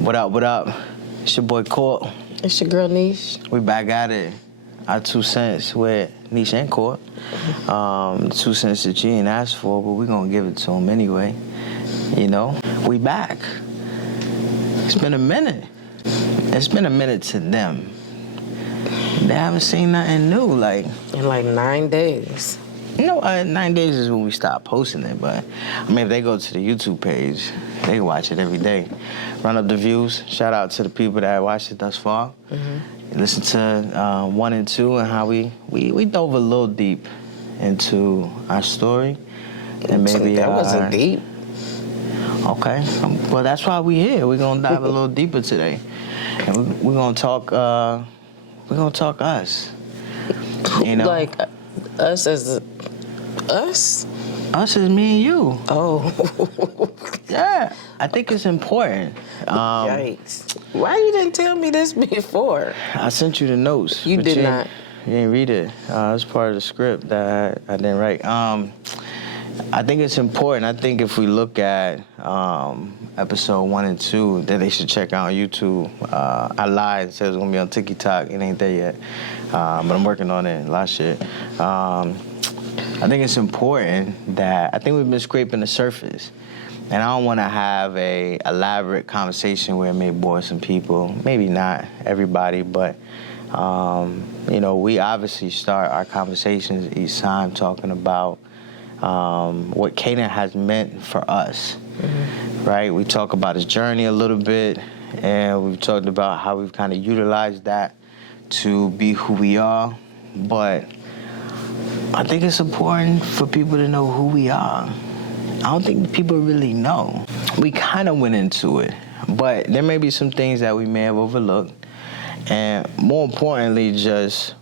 What up, what up? It's your boy Court. It's your girl Niche. We back at it. Our 2 cents with Niche and Court. 2 cents that you ain't asked for, but we gonna give it to him anyway. You know, we back. It's been a minute. It's been a minute to them. They haven't seen nothing new, like... In like 9 days. You know, 9 days is when we stop posting it, but I mean, if they go to the YouTube page, they watch it every day. Run up the views. Shout out to the people that watched it thus far. Mm-hmm. Listen to 1 and 2 and how we dove a little deep into our story. And maybe that wasn't deep. Okay, well that's why we here. We're gonna dive a little deeper today, and we're gonna talk. We're gonna talk us. You know, like us as us. Us is me and you. Oh. Yeah, I think it's important. Yikes. Why you didn't tell me this before? I sent you the notes. You did not. You didn't read it. It's part of the script that I didn't write. I think it's important. I think if we look at episode 1 and 2, that they should check out on YouTube. I lied and said it was going to be on TikTok. It ain't there yet. But I'm working on it. A lot of shit. I think it's important that I think we've been scraping the surface. And I don't want to have a elaborate conversation where it may bore some people. Maybe not everybody, but, you know, we obviously start our conversations each time talking about what Kaden has meant for us, right? We talk about his journey a little bit, and we've talked about how we've kind of utilized that to be who we are, but I think it's important for people to know who we are. I don't think people really know. We kind of went into it, but there may be some things that we may have overlooked, and more importantly, just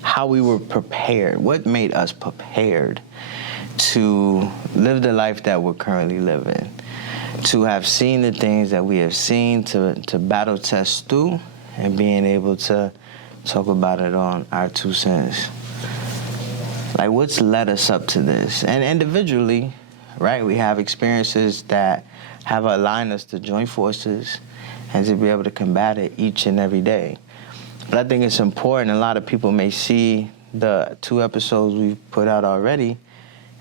how we were prepared. What made us prepared to live the life that we're currently living, to have seen the things that we have seen, to battle test through, and being able to talk about it on our 2 cents. Like, what's led us up to this? And individually, right, we have experiences that have aligned us to join forces and to be able to combat it each and every day. But I think it's important. A lot of people may see the 2 episodes we've put out already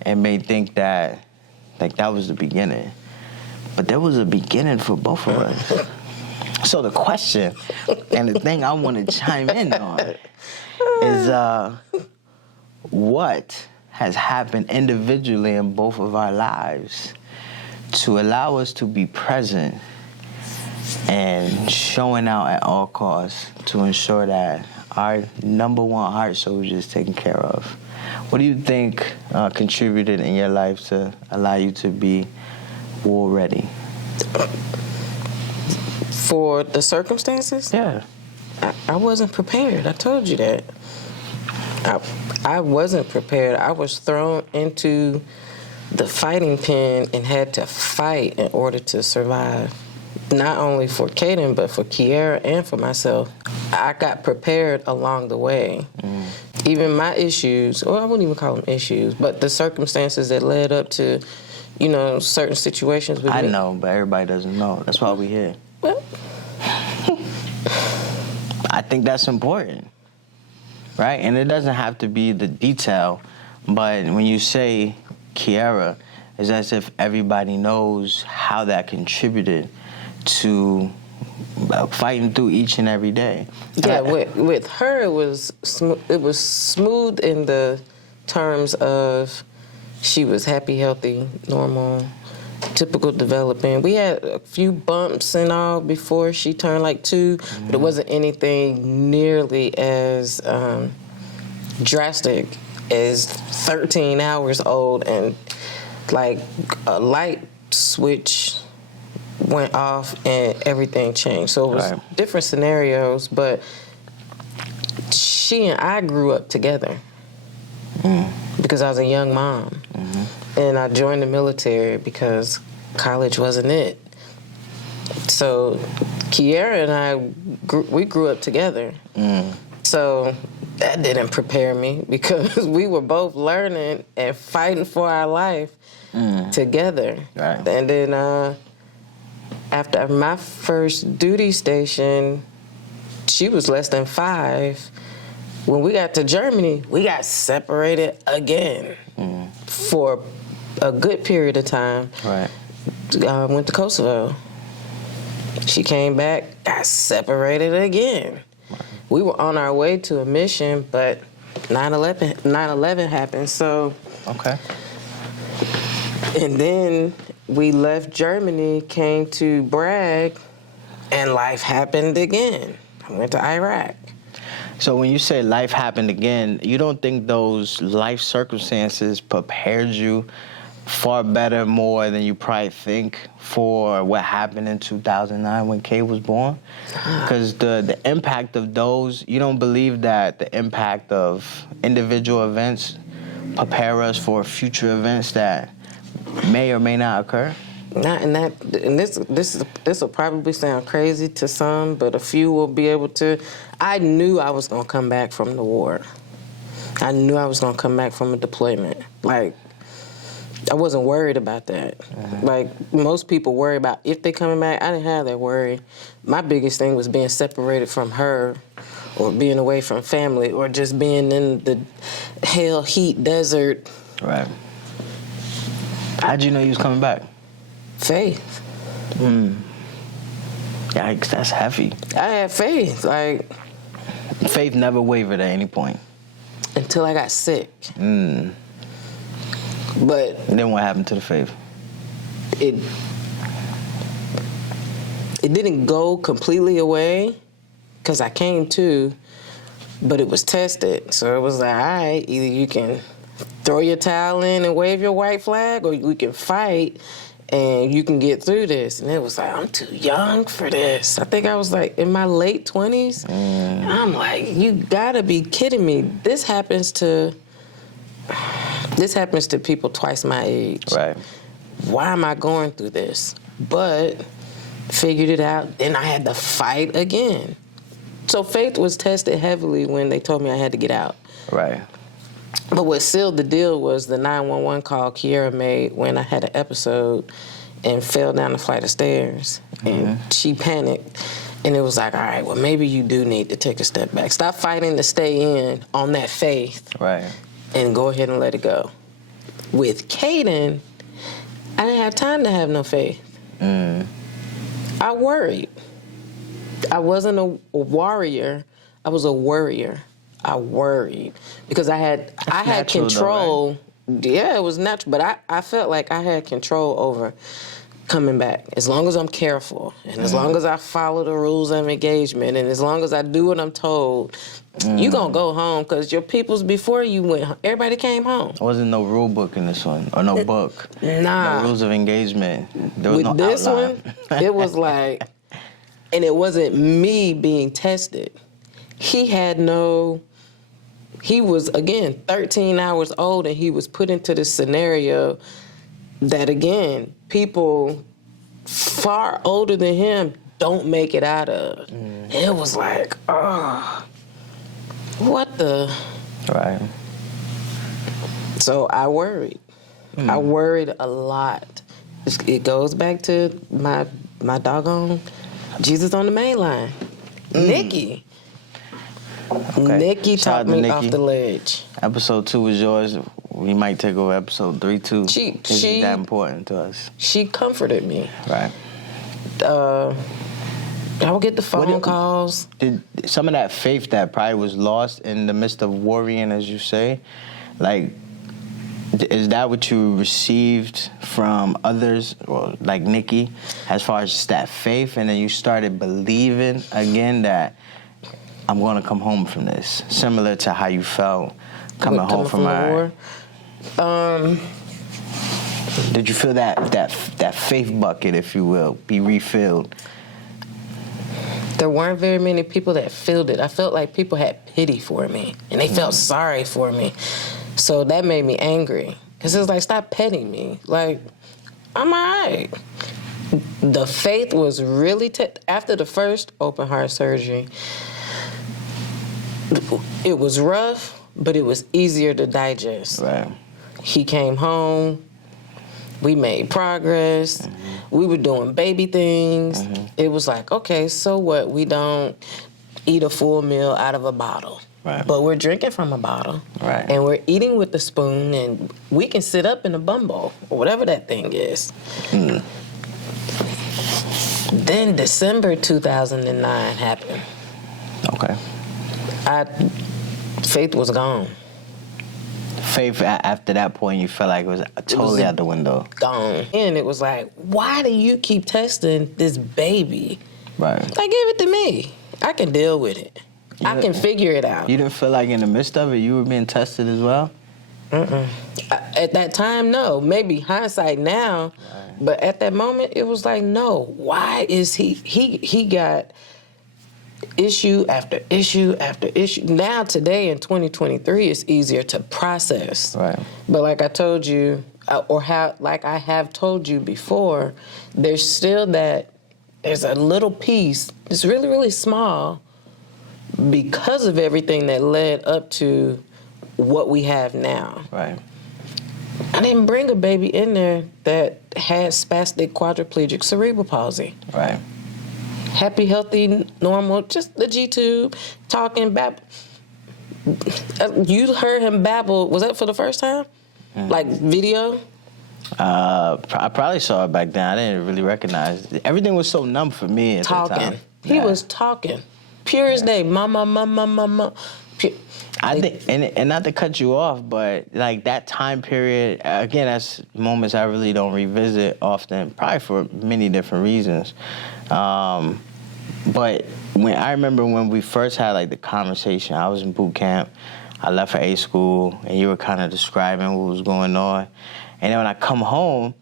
and may think that, like, that was the beginning. But there was a beginning for both of us. So the question, and the thing I want to chime in on, is what has happened individually in both of our lives to allow us to be present and showing out at all costs to ensure that our number one heart soldier is taken care of. What do you think contributed in your life to allow you to be war ready? For the circumstances? Yeah. I wasn't prepared. I told you that. I wasn't prepared. I was thrown into the fighting pen and had to fight in order to survive. Not only for Kaden, but for Kiera and for myself. I got prepared along the way. Even my issues, or I wouldn't even call them issues, but the circumstances that led up to, you know, certain situations with me. I know, but everybody doesn't know. That's why we're here. Well, I think that's important, right? And it doesn't have to be the detail, but when you say Kiera, it's as if everybody knows how that contributed to fighting through each and every day. Yeah, with her, it was smooth in the terms of she was happy, healthy, normal, typical developing. We had a few bumps and all before she turned like 2, but it wasn't anything nearly as drastic as 13 hours old, and like a light switch went off and everything changed. So it was different scenarios, but she and I grew up together because I was a young mom. And I joined the military because college wasn't it. So Kiera and I, we grew up together. So that didn't prepare me because we were both learning and fighting for our life together. Right. And then after my first duty station, she was less than 5. When we got to Germany, we got separated again for a good period of time. Right. Went to Kosovo. She came back, got separated again. Right. We were on our way to a mission, but 9/11 happened. So. Okay. And then we left Germany, came to Bragg, and life happened again. I went to Iraq. So when you say life happened again, you don't think those life circumstances prepared you far better, more than you probably think, for what happened in 2009 when Kay was born? Because the impact of those, you don't believe that the impact of individual events prepare us for future events that may or may not occur? This will probably sound crazy to some, but a few will be able to. I knew I was gonna come back from the war. I knew I was gonna come back from a deployment. Like, I wasn't worried about that. Like most people worry about if they're coming back. I didn't have that worry. My biggest thing was being separated from her, or being away from family, or just being in the hell, heat, desert. Right. How'd you know you was coming back? Faith. Yikes, that's heavy. I had faith, like. Faith never wavered at any point. Until I got sick. But. And then what happened to the faith? It didn't go completely away, because I came to, but it was tested. So it was like, all right, either you can throw your towel in and wave your white flag, or we can fight and you can get through this. And it was like, I'm too young for this. I think I was like in my late 20s. I'm like, you gotta be kidding me. This happens to people twice my age. Right. Why am I going through this? But figured it out. Then I had to fight again. So faith was tested heavily when they told me I had to get out. Right. But what sealed the deal was the 911 call Kiera made when I had an episode and fell down the flight of stairs. And she panicked. And it was like, all right, well, maybe you do need to take a step back. Stop fighting to stay in on that faith. Right. And go ahead and let it go. With Caden, I didn't have time to have no faith. I worried. I wasn't a warrior. I was a worrier. I worried because I had control. Though, right? Yeah, it was natural, but I felt like I had control over coming back. As long as I'm careful, and as long as I follow the rules of engagement, and as long as I do what I'm told, you gonna go home, because your peoples before you went, everybody came home. There wasn't no rule book in this one, or no book. Nah. No rules of engagement. There was With no this outline. one, it was like, and it wasn't me being tested. He was, again, 13 hours old, and he was put into this scenario that, again, people far older than him don't make it out of. It was like, what the? Right. So I worried. I worried a lot. It goes back to my doggone Jesus on the main line. Nikki. Okay. Nikki Shout out talked to me Nikki. off the ledge. Episode 2 is yours. We might take over episode 3 too. She is that important to us. She comforted me. Right. I would get the phone calls. Did some of that faith that probably was lost in the midst of worrying, as you say, like, is that what you received from others, or like Nikki, as far as just that faith, and then you started believing again that I'm going to come home from this, similar to how you felt coming home from the war? Did you feel that faith bucket, if you will, be refilled? There weren't very many people that filled it. I felt like people had pity for me, and they felt sorry for me. So that made me angry, because it was like, stop petting me. Like, I'm all right. The faith was really, after the first open heart surgery, it was rough, but it was easier to digest. Right. He came home. We made progress. We were doing baby things. It was like, okay, so what? We don't eat a full meal out of a bottle. Right. But we're drinking from a bottle. Right. And we're eating with the spoon, and we can sit up in a bumbo or whatever that thing is. Then December 2009 happened. Okay. Faith was gone. Faith, after that point, you felt like it was totally out the window. Gone. And it was like, why do you keep testing this baby? Right. Like, give it to me. I can deal with it. I can figure it out. You didn't feel like in the midst of it, you were being tested as well? At that time, no. Maybe hindsight now, but at that moment, it was like, no. Why is he got issue after issue after issue? Now, today in 2023, it's easier to process. Right. But like I told you, like I have told you before, there's a little piece. It's really, really small because of everything that led up to what we have now. Right. I didn't bring a baby in there that had spastic quadriplegic cerebral palsy. Right. Happy, healthy, normal, just the G-tube, talking, You heard him babble. Was that for the first time? Like video? I probably saw it back then. I didn't really recognize it. Everything was so numb for me at that time. Talking. He was talking. Pure as day. Mama. I think, and not to cut you off, but like that time period, again, that's moments I really don't revisit often, probably for many different reasons. But I remember when we first had like the conversation, I was in boot camp, I left for A school, and you were kind of describing what was going on. And then when I come home,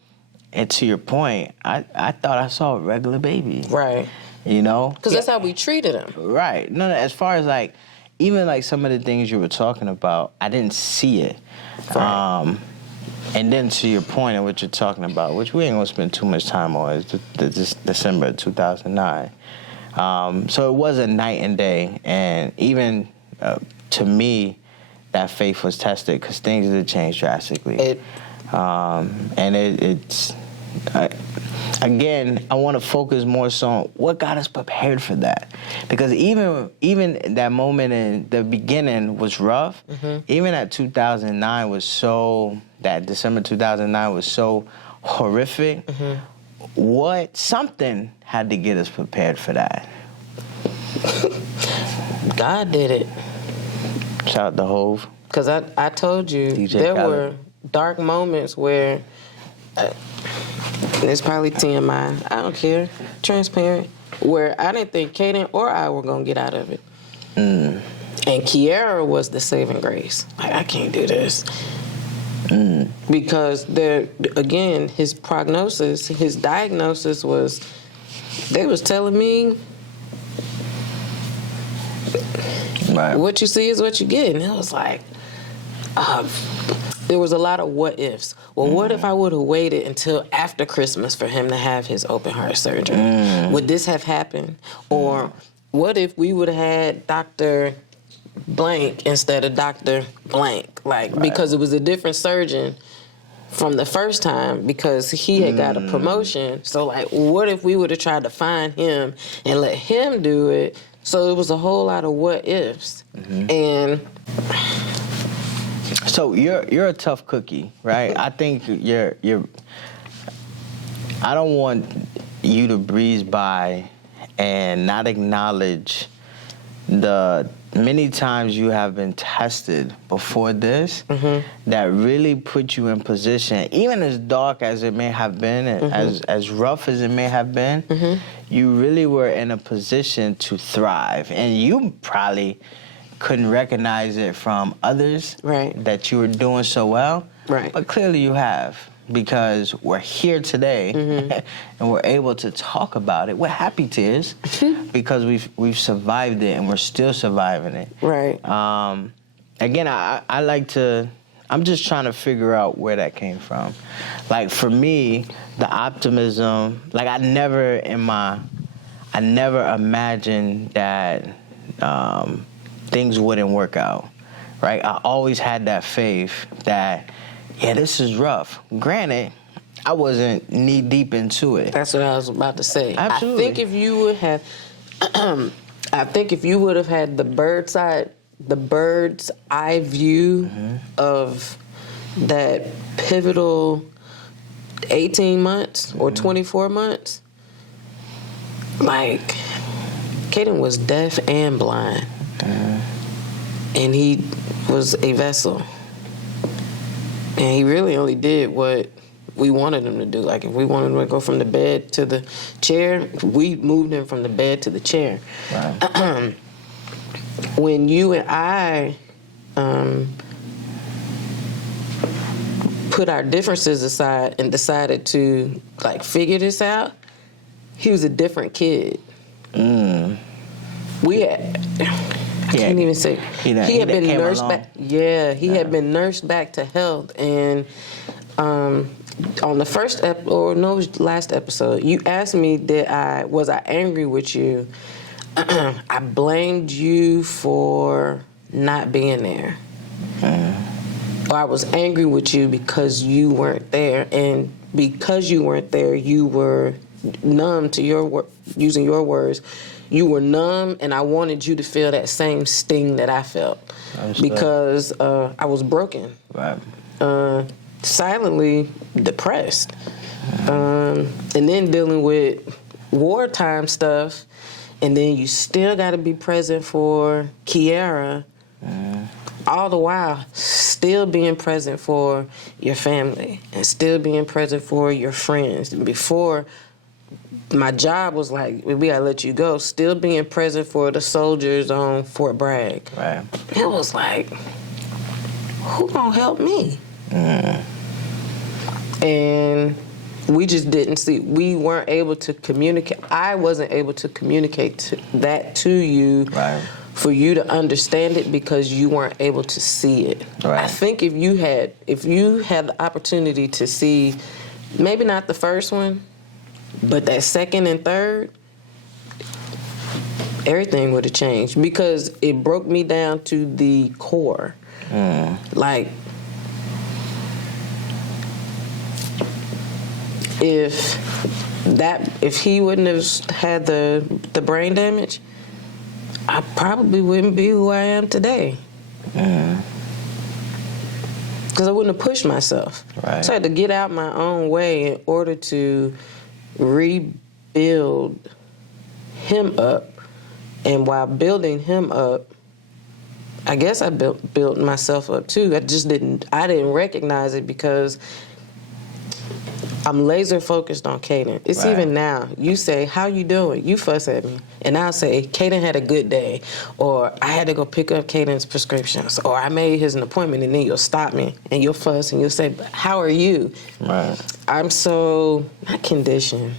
and to your point, I thought I saw a regular baby. Right. You know? Because that's how we treated him. Right. No, as far as like, even like some of the things you were talking about, I didn't see it. Right. And then to your point of what you're talking about, which we ain't gonna spend too much time on, is this December 2009. So it was a night and day, and even to me, that faith was tested because things did change drastically. And it's again, I want to focus more so on what got us prepared for that, because even that moment in the beginning was rough. Even that 2009 was so, that December 2009 was so horrific. Something had to get us prepared for that. God did it. Shout out to Hove. Because I told you, DJ there Khaled. were dark moments where, it's probably TMI, I don't care, transparent, where I didn't think Kaden or I were going to get out of it. And Kiara was the saving grace. Like, I can't do this. Because again, his prognosis, his diagnosis was, they was telling me, Right. what you see is what you get. And it was like, there was a lot of what ifs. Well, what if I would have waited until after Christmas for him to have his open heart surgery? Would this have happened? Or what if we would have had Dr. Blank instead of Dr. Blank? Like, because it was a different surgeon from the first time, because he had got a promotion. So, like, what if we would have tried to find him and let him do it? So it was a whole lot of what ifs. And so you're a tough cookie, right? I think you're I don't want you to breeze by and not acknowledge the many times you have been tested before this that really put you in position, even as dark as it may have been, as rough as it may have been, you really were in a position to thrive. And you probably couldn't recognize it from others that you were doing so well. Right. But clearly you have, because we're here today and we're able to talk about it. We're happy tears because we've survived it and we're still surviving it. Right. Again, I like to, I'm just trying to figure out where that came from. Like, for me, the optimism, like I never imagined that things wouldn't work out, right? I always had that faith that, yeah, this is rough. Granted, I wasn't knee deep into it. That's what I was about to say. Absolutely. I think if you would have, had the bird's eye view of that pivotal 18 months or 24 months, like, Caden was deaf and blind. And he was a vessel. And he really only did what we wanted him to do. Like, if we wanted him to go from the bed to the chair, we moved him from the bed to the chair. Right. When you and I put our differences aside and decided to, like, figure this out, he was a different kid. We had... I can't even say. He had been nursed back. Yeah, he had been nursed back to health. And on the last episode, you asked me, was I angry with you? I blamed you for not being there. Or I was angry with you because you weren't there, and because you weren't there, you were numb to using your words. You were numb, and I wanted you to feel that same sting that I felt. Because I was broken. Right. Silently depressed. And then dealing with wartime stuff, and then you still got to be present for Kiara, all the while still being present for your family and still being present for your friends. And before, my job was like, we gotta let you go, still being present for the soldiers on Fort Bragg. Right. It was like, who gonna help me? And we just didn't see, we weren't able to communicate. I wasn't able to communicate that to you. Right. For you to understand it because you weren't able to see it. Right. I think if you had the opportunity to see, maybe not the first one, but that second and third, everything would have changed because it broke me down to the core. Like, if he wouldn't have had the brain damage, I probably wouldn't be who I am today. Because I wouldn't have pushed myself. Right. So I had to get out my own way in order to rebuild him up. And while building him up, I guess I built myself up too. I didn't recognize it because I'm laser focused on Caden. It's Right. even now. You say, how you doing? You fuss at me. And I'll say, Caden had a good day. Or I had to go pick up Caden's prescriptions. Or I made his an appointment, and then you'll stop me and you'll fuss and you'll say, how are you? Right. I'm so not conditioned.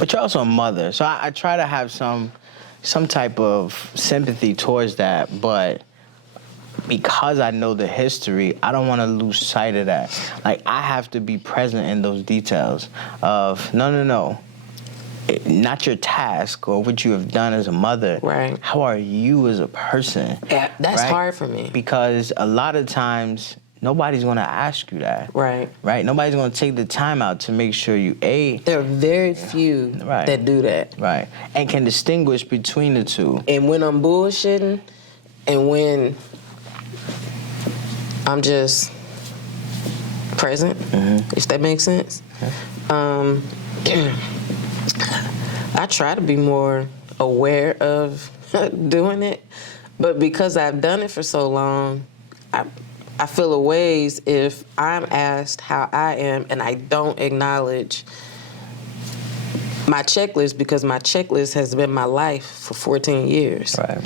But you're also a mother, so I try to have some type of sympathy towards that, but because I know the history, I don't want to lose sight of that. Like, I have to be present in those details of, no. Not your task or what you have done as a mother. Right. How are you as a person? Yeah, that's right? hard for me. Because a lot of times, nobody's going to ask you that. Right. Right? Nobody's going to take the time out to make sure you, There are very few Right. that do that. Right. And can distinguish between the two. And when I'm bullshitting and when I'm just present, if that makes sense. I try to be more aware of doing it, but because I've done it for so long, I feel a ways if I'm asked how I am and I don't acknowledge my checklist, because my checklist has been my life for 14 years. Right.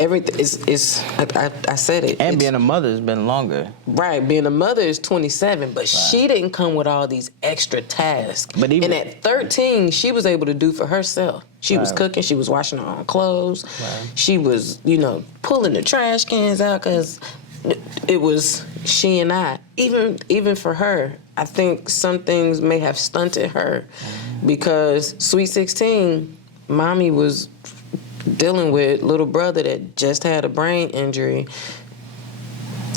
Everything is I said it. And being a mother has been longer. Right, being a mother is 27, but she didn't come with all these extra tasks. But even- and at 13, she was able to do for herself. She was Right. cooking, she was washing her own clothes. Right. She was, pulling the trash cans out because it was she and I. Even for her, I think some things may have stunted her because Sweet 16, mommy was dealing with little brother that just had a brain injury,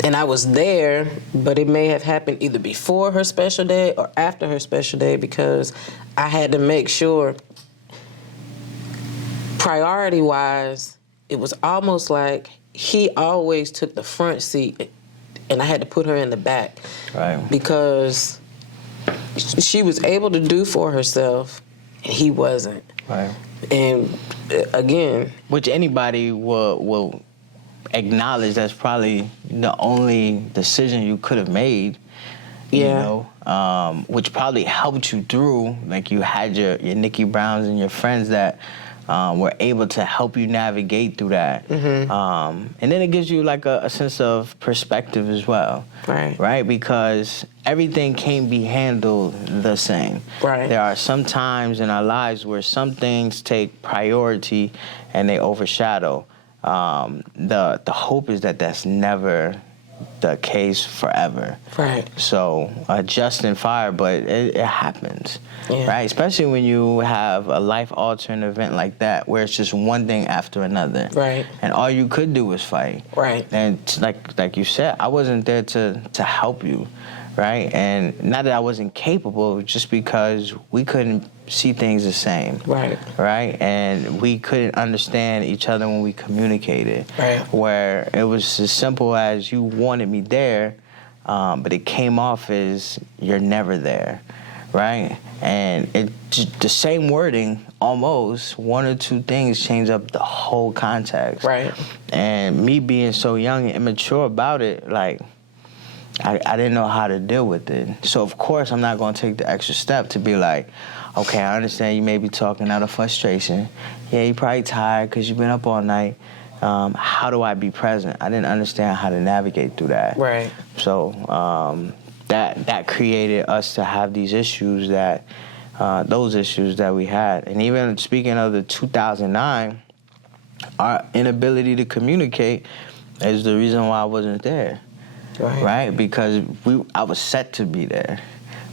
And I was there, but it may have happened either before her special day or after her special day, because I had to make sure, priority-wise, it was almost like he always took the front seat and I had to put her in the back. Right. Because she was able to do for herself and he wasn't. Right. And again, Which anybody will acknowledge that's probably the only decision you could have made. Yeah. You know, which probably helped you through. Like you had your Nikki Browns and your friends that were able to help you navigate through that. Mm-hmm. And then it gives you like a sense of perspective as well. Right. Right? Because everything can't be handled the same. Right. There are some times in our lives where some things take priority and they overshadow. The hope is that that's never the case forever. Right. So just in fire, but it happens, Yeah. right? Especially when you have a life-altering event like that, where it's just one thing after another, Right. and all you could do was fight, Right. And like you said, I wasn't there to help you, right? And not that I wasn't capable, just because we couldn't see things the same, Right. right? And we couldn't understand each other when we communicated, Right. where it was as simple as you wanted me there, but it came off as you're never there, right? And the same wording, almost one or two things change up the whole context, Right. And me being so young and immature about it, like, I didn't know how to deal with it. So, of course, I'm not going to take the extra step to be like, okay, I understand you may be talking out of frustration. Yeah, you're probably tired because you've been up all night. How do I be present? I didn't understand how to navigate through that. Right. So that created us to have these issues those issues that we had. And even speaking of the 2009, our inability to communicate is the reason why I wasn't there. Right? Because I was set to be there.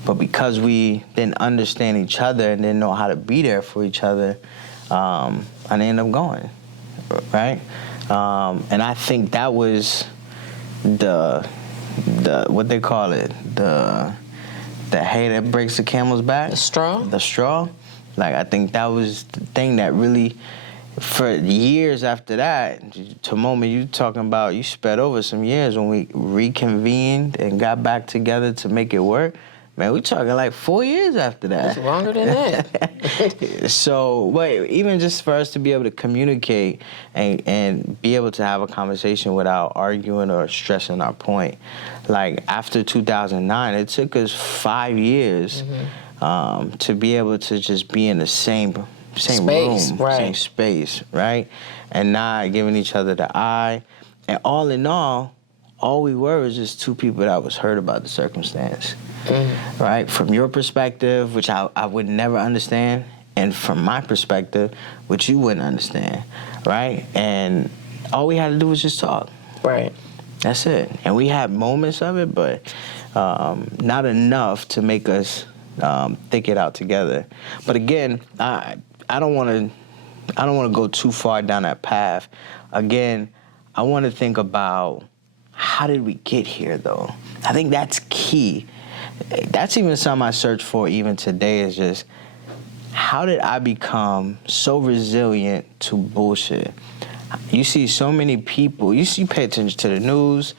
But because we didn't understand each other and didn't know how to be there for each other, I ended up going, right? And I think that was the what they call it, the hay that breaks the camel's back. The straw? The straw. Like, I think that was the thing that really, for years after that, to the moment you talking about, you sped over some years when we reconvened and got back together to make it work. Man, we talking like 4 years after that. It's longer than that. So, but even just for us to be able to communicate and be able to have a conversation without arguing or stressing our point, like after 2009, it took us 5 years to be able to just be in the same Space, room, right. same space, right? And not giving each other the eye. And all in all we were was just two people that was hurt about the circumstance, right? From your perspective, which I would never understand, and from my perspective, which you wouldn't understand, right? And all we had to do was just talk. Right. That's it. And we had moments of it, but not enough to make us think it out together. But again, I don't want to go too far down that path. Again, I want to think about, how did we get here, though? I think that's key. That's even something I search for even today, is just, how did I become so resilient to bullshit? You see so many people, you pay attention to the news,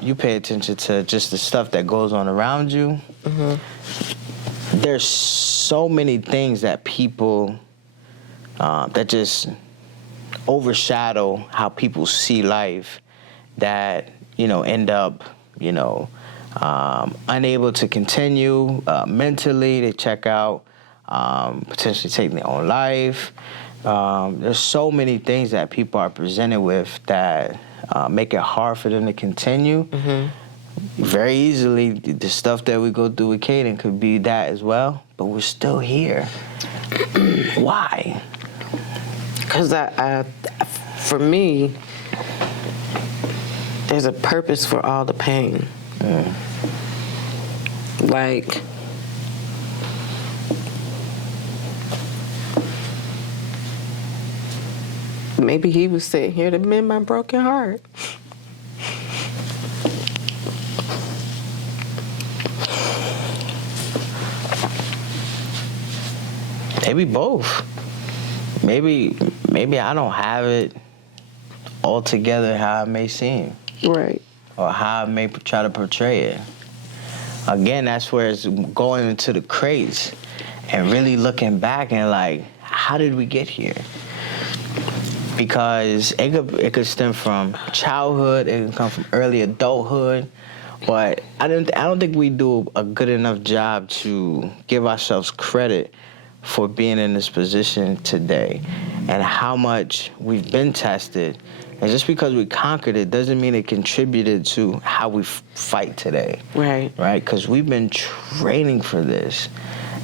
you pay attention to just the stuff that goes on around you. There's so many things that people, that just overshadow how people see life, that, end up, unable to continue mentally. They check out, potentially taking their own life. There's so many things that people are presented with that make it hard for them to continue. Very easily, the stuff that we go through with Kaden could be that as well, but we're still here. Why? Because for me, there's a purpose for all the pain. Like, maybe he was sitting here to mend my broken heart. Maybe both. Maybe I don't have it all together how it may seem. Right. Or how I may try to portray it. Again, that's where it's going into the crates and really looking back and like, how did we get here? Because it could stem from childhood, it can come from early adulthood, but I don't think we do a good enough job to give ourselves credit for being in this position today and how much we've been tested. And just because we conquered it doesn't mean it contributed to how we fight today. Right. Right? Because we've been training for this.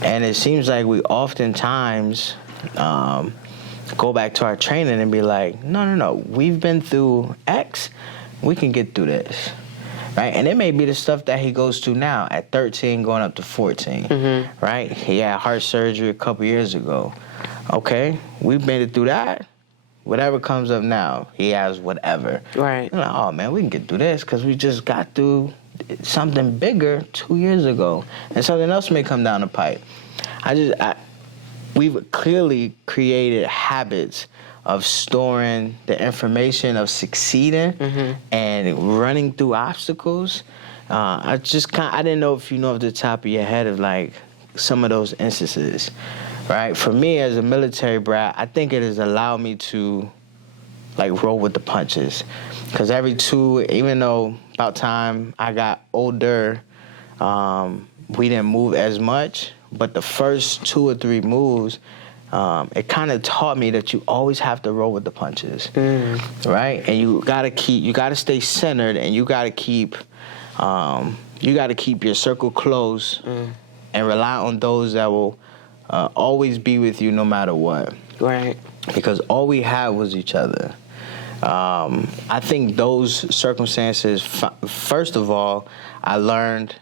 And it seems like we oftentimes go back to our training and be like, no, we've been through X, we can get through this. Right? And it may be the stuff that he goes to now at 13 going up to 14. Right? He had heart surgery a couple years ago. Okay, we've made it through that. Whatever comes up now, he has whatever. Right. You're like, oh, man, we can get through this because we just got through something bigger 2 years ago. And something else may come down the pipe. We've clearly created habits of storing the information of succeeding and running through obstacles. I didn't know if you know off the top of your head of like some of those instances. Right? For me, as a military brat, I think it has allowed me to, like, roll with the punches. Because even though about time I got older, we didn't move as much, but the first 2 or 3 moves, it kind of taught me that you always have to roll with the punches, right? And you gotta stay centered, and you gotta keep your circle close and rely on those that will always be with you no matter what. Right. Because all we had was each other. I think those circumstances, first of all, I learned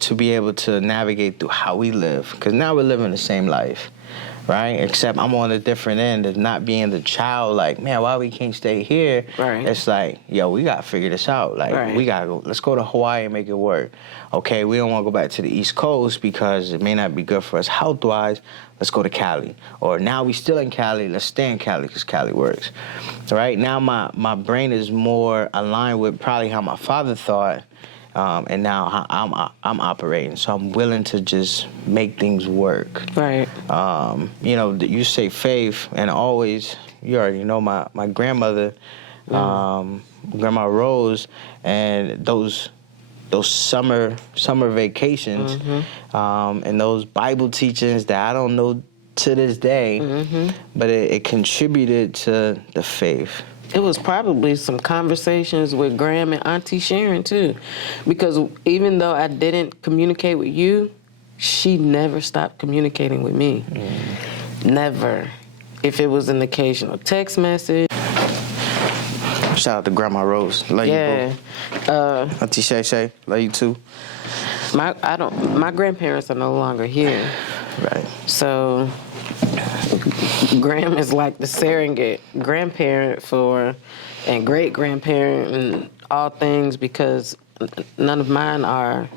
to be able to navigate through how we live. Because now we're living the same life, right? Except I'm on a different end of not being the child like, man, why we can't stay here? Right. It's like, yo, we got to figure this out. Like, right. we got to go. Let's go to Hawaii and make it work. Okay, we don't want to go back to the East Coast because it may not be good for us health-wise. Let's go to Cali. Or now we still in Cali. Let's stay in Cali because Cali works. Right now my brain is more aligned with probably how my father thought, and now how I'm operating. So I'm willing to just make things work. Right. You say faith, and always, you already know my grandmother, Grandma Rose, and those summer vacations, and those Bible teachings that I don't know to this day, but it contributed to the faith. It was probably some conversations with Graham and Auntie Sharon, too. Because even though I didn't communicate with you, she never stopped communicating with me. Never. If it was an occasional text message. Shout out to Grandma Rose. Love you, boo. Auntie Shay, love you, too. My grandparents are no longer here. Right. So Graham is like the surrogate grandparent and great-grandparent and all things because none of mine are,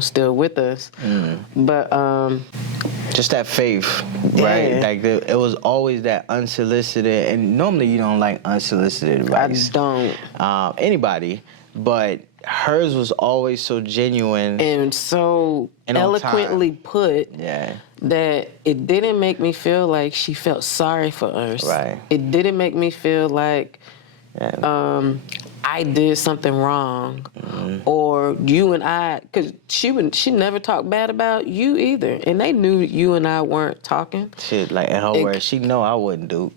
still with us. But just that faith, right? Yeah. Like it was always that unsolicited, and normally you don't like unsolicited advice. I don't. Anybody, but hers was always so genuine and so and eloquently put. Yeah. That it didn't make me feel like she felt sorry for us. Right. It didn't make me feel like I did something wrong, or you and I, because she never talked bad about you either, and they knew you and I weren't talking. Shit, like in her words, she know I wouldn't do.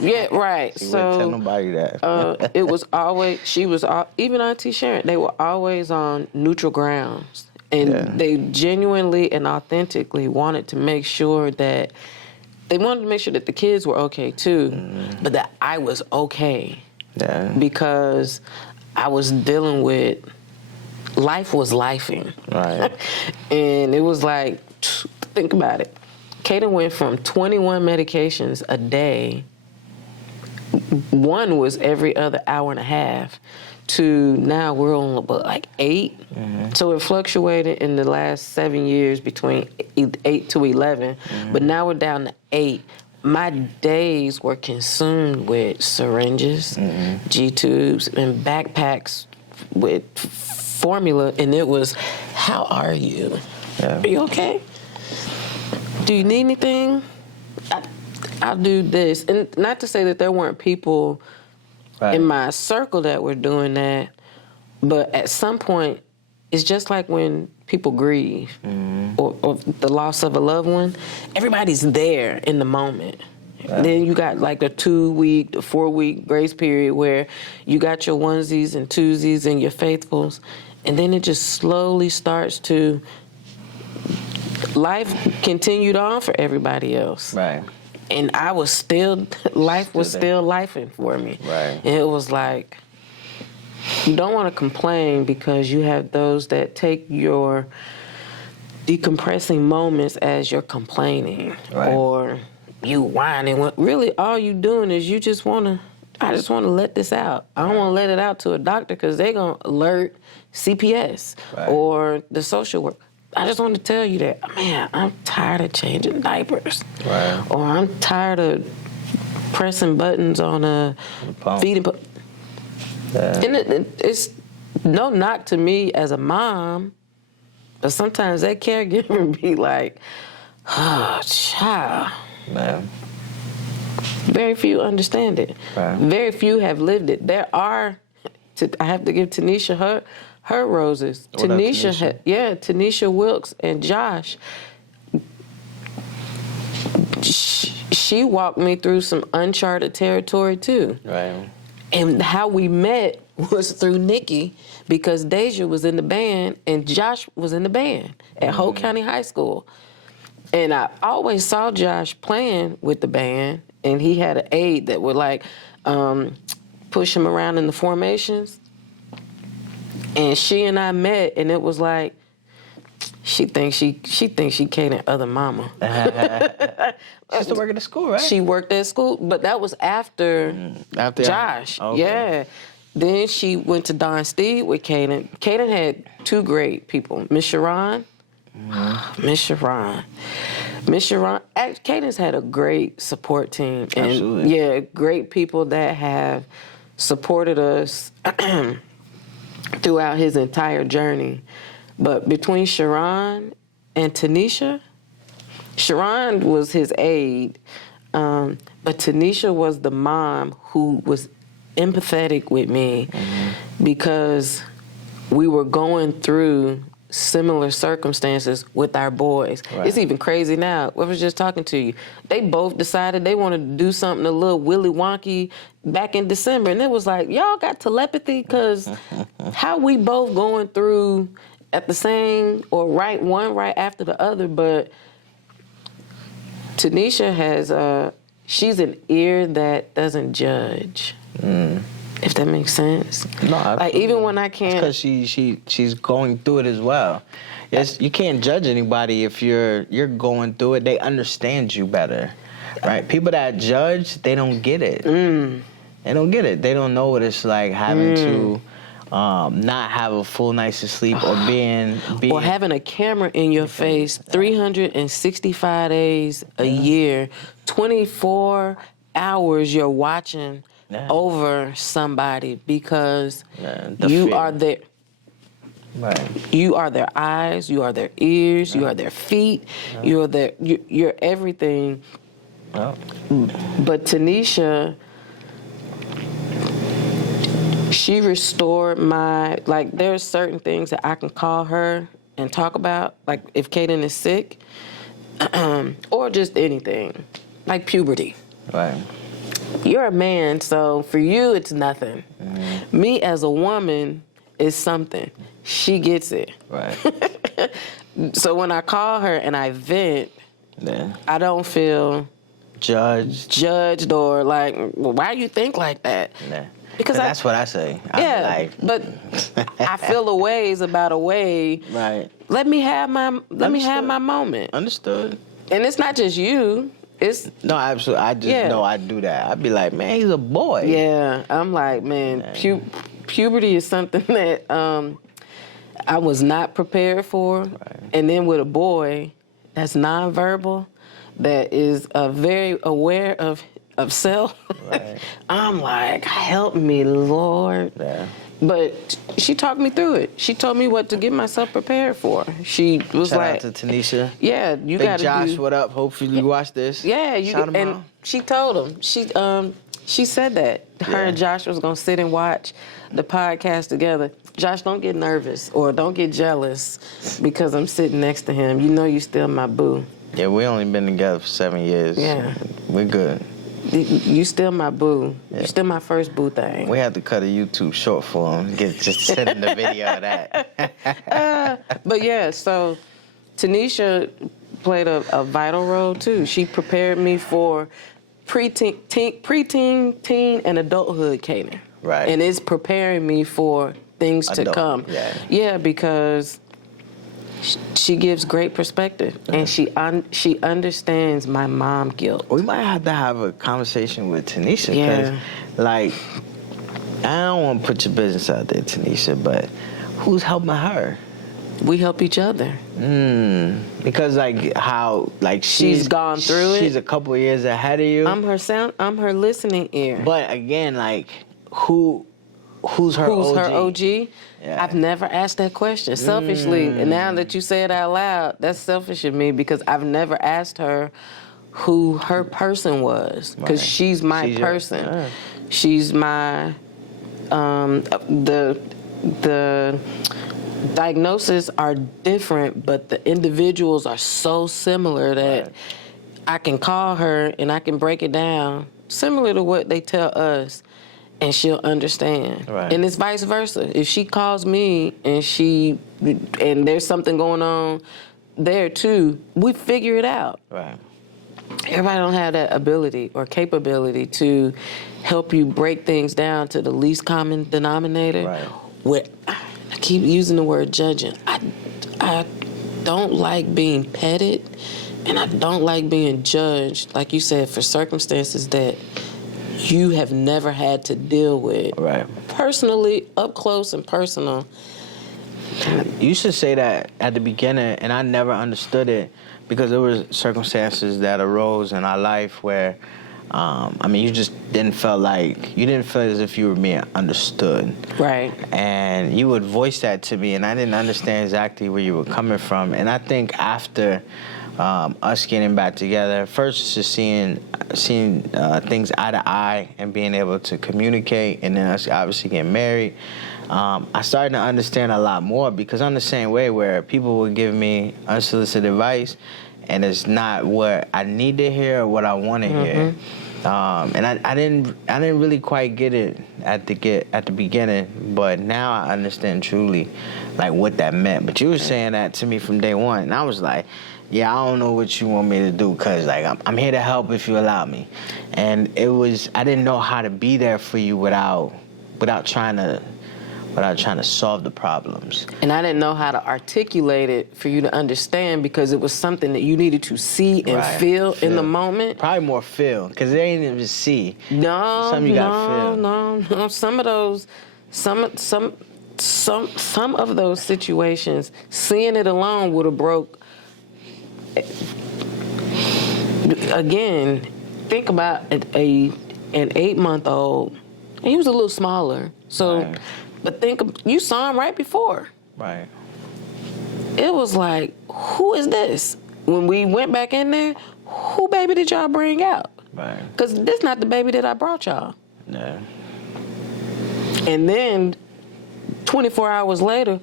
Yeah, right. She wouldn't tell nobody that. It was always even Auntie Sharon. They were always on neutral grounds. And they genuinely and authentically wanted to make sure that the kids were okay too, but that I was okay. Yeah. Because I was dealing with life was lifing. Right. And it was like, think about it. Kaden went from 21 medications a day one was every other hour and a half to now we're on like 8. So it fluctuated in the last 7 years between 8 to 11, but now we're down to 8. My days were consumed with syringes, G-tubes, and backpacks with formula, and it was, how are you? Yeah. Are you okay? Do you need anything? I'll do this. And not to say that there weren't people in my circle that were doing that, but at some point, it's just like when people grieve or the loss of a loved one, everybody's there in the moment. Yeah. Then you got like the 2-week, the 4-week grace period where you got your onesies and twosies and your faithfuls, and then it just slowly starts to, life continued on for everybody else. Right. And I was still, life was still lifing for me. Right. And it was like, you don't want to complain because you have those that take your decompressing moments as you're complaining. Right. Or you whining. When really all you doing is you just want to, I just want to let this out. I don't want to let it out to a doctor because they're going to alert CPS or the social work. I just want to tell you that, man, I'm tired of changing diapers. Right. Or I'm tired of pressing buttons on a feeding pump. Yeah. And it's no knock to me as a mom, but sometimes that caregiver be like, oh, child. Man. Very few understand it. Right. Very few have lived it. There are, I have to give Tanisha her roses. Tanisha Wilkes and Josh. She walked me through some uncharted territory too. Right. And how we met was through Nikki, because Deja was in the band and Josh was in the band at Holt County High School. And I always saw Josh playing with the band, and he had an aide that would like push him around in the formations. And she and I met, and it was like, she thinks she Kaden other mama. She used to work at the school, right? She worked at school, but that was after Josh. Okay. Yeah. Then she went to Don Steed with Kaden. Kaden had 2 great people, Miss Sharon. Miss Sharon. Kaden's had a great support team. And absolutely. Yeah, great people that have supported us throughout his entire journey. But between Sharon and Tanisha, Sharon was his aide, but Tanisha was the mom who was empathetic with me because we were going through similar circumstances with our boys. Right. It's even crazy now. I was just talking to you. They both decided they wanted to do something a little Willy Wonky back in December. And it was like, y'all got telepathy? Because how we both going through at the same, or one right after the other. But Tanisha has, she's an ear that doesn't judge. If that makes sense. No, absolutely. Like even when I can't, because she's going through it as well. Yes, you can't judge anybody if you're going through it. They understand you better, right? People that judge, they don't get it. They don't get it. They don't know what it's like having to not have a full night's of sleep, or being or having a camera in your face 365 days a year, 24 hours you're watching over somebody because you are their you are their eyes, you are their ears, you are their feet, you're everything. But Tanisha, she restored my, like, there's certain things that I can call her and talk about, like if Kaden is sick, or just anything, like puberty. Right. You're a man, so for you, it's nothing. Me as a woman is something. She gets it. Right. So when I call her and I vent, I don't feel judged or like, well, why you think like that? Because that's what I say. But I feel a ways about a way. Right. Let me have my moment. Understood. And it's not just you. it's No, absolutely. I just know I do that. I'd be like, man, he's a boy. yeah. I'm like, man, puberty is something that I was not prepared for, and then with a boy that's nonverbal, that is very aware of self. Right. I'm like, help me, Lord. Yeah. But she talked me through it. She told me what to get myself prepared for. She was Shout like, out to Tanisha. "Yeah, you Big got to Josh, do." what up? Hopefully you watch this. Yeah, you Shout him and out. she told him. She said that her and Josh was gonna sit and watch the podcast together. Josh, don't get nervous or don't get jealous because I'm sitting next to him. You know you still my boo. Yeah, we only been together for 7 years. Yeah. We're good. You still my boo. Yeah. You still my first boo thing. We had to cut a YouTube short for him. Just send him the video of that. But yeah, so Tanisha played a vital role too. She prepared me for preteen, teen, and adulthood, Kaden. Right. And it's preparing me for things to come. Yeah. Yeah, because she gives great perspective, and she understands my mom guilt. We might have to have a conversation with Tanisha. Yeah. Like, I don't want to put your business out there, Tanisha, but who's helping her? We help each other. Because like how like She's gone through it. She's a couple of years ahead of you. I'm her listening ear. But again, like who's her Who's OG? her OG? Yeah. I've never asked that question. Selfishly, and now that you say it out loud, that's selfish of me because I've never asked her who her person was because Right. she's my She's your- person. yeah. She's my the diagnoses are different, but the individuals are so similar that Right. I can call her and I can break it down similar to what they tell us, and she'll understand. Right. And it's vice versa. If she calls me and there's something going on there too, we figure it out. Right. Everybody don't have that ability or capability to help you break things down to the least common denominator. Right. I keep using the word judging. I don't like being petted, and I don't like being judged, like you said, for circumstances that you have never had to deal with. Right. Personally, up close and personal. You should say that at the beginning, and I never understood it because there were circumstances that arose in our life where, you just didn't feel as if you were being understood. Right. And you would voice that to me, and I didn't understand exactly where you were coming from. And I think after us getting back together, first just seeing things eye to eye and being able to communicate, and then us obviously getting married, I started to understand a lot more because I'm the same way where people would give me unsolicited advice and it's not what I need to hear or what I want to hear. And I didn't really quite get it at the beginning, but now I understand truly like what that meant. But you were saying that to me from day one, and I was like, yeah, I don't know what you want me to do, cause like I'm here to help if you allow me. And I didn't know how to be there for you without trying to solve the problems. And I didn't know how to articulate it for you to understand because it was something that you needed to see and Right. feel in the moment. Probably more feel, because it ain't even see. No, Something you gotta feel. no. Some of those, some of those situations, seeing it alone would have broke. Again, think about an 8-month-old. And he was a little smaller, so. Right. But you saw him right before. Right. It was like, who is this? When we went back in there, who baby did y'all bring out? Right. Because this not the baby that I brought y'all. Yeah. And then 24 hours later,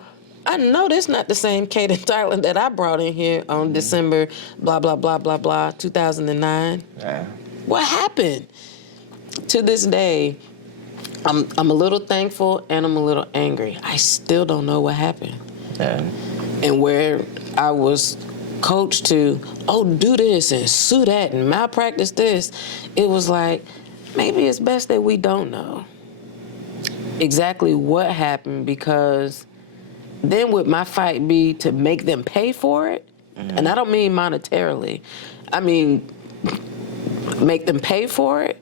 I know this not the same Kaden Tyler that I brought in here on December, blah, blah, blah, blah, blah, 2009. Yeah. What happened? To this day, I'm a little thankful and I'm a little angry. I still don't know what happened. Yeah. And where I was coached to, do this and sue that and malpractice this, it was like, maybe it's best that we don't know exactly what happened, because then would my fight be to make them pay for it? And I don't mean monetarily. I mean make them pay for it,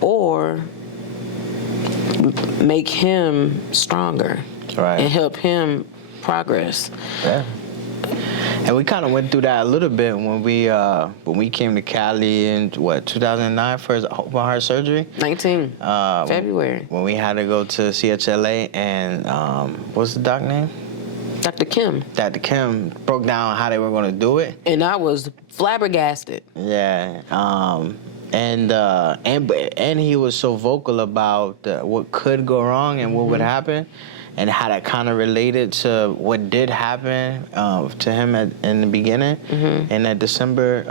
or make him stronger Right. and help him progress. Yeah. And we kind of went through that a little bit when we came to Cali in 2009 for his open heart surgery. 19 February. When we had to go to CHLA and what's the doc name? Dr. Kim. Dr. Kim broke down how they were going to do it. And I was flabbergasted. Yeah. And he was so vocal about what could go wrong and what would happen, and how that kind of related to what did happen to him in the beginning in that December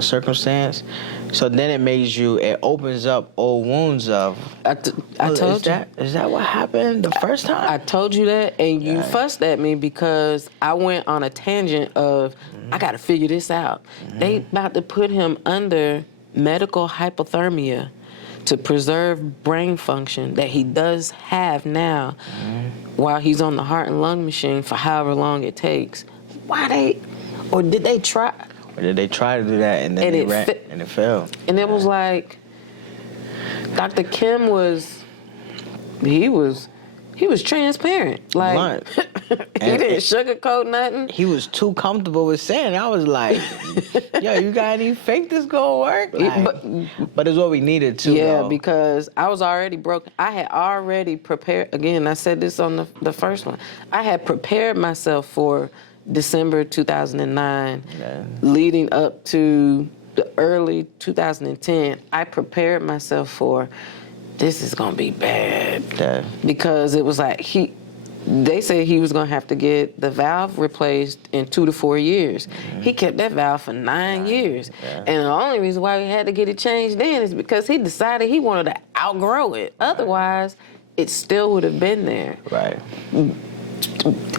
circumstance. So then it opens up old wounds of. I told you. Is that what happened the first time? I told you that, and you fussed at me because I went on a tangent of, I got to figure this out. They about to put him under medical hypothermia to preserve brain function that he does have now while he's on the heart and lung machine for however long it takes. Did they try? Or did they try to do that and then and it failed? And it was like, Dr. Kim was transparent. Like, he didn't sugarcoat nothing. He was too comfortable with saying it. I was like, yo, you got any fake this gonna work? Like, but it's what we needed to. Yeah, though. because I was already broke. I had already prepared. Again, I said this on the first one. I had prepared myself for December 2009, leading up to the early 2010. I prepared myself for, this is gonna be bad. Yeah. Because it was like they said he was gonna have to get the valve replaced in 2 to 4 years. He kept that valve for 9 years. Yeah. And the only reason why he had to get it changed then is because he decided he wanted to outgrow it. Otherwise, it still would have been there. Right.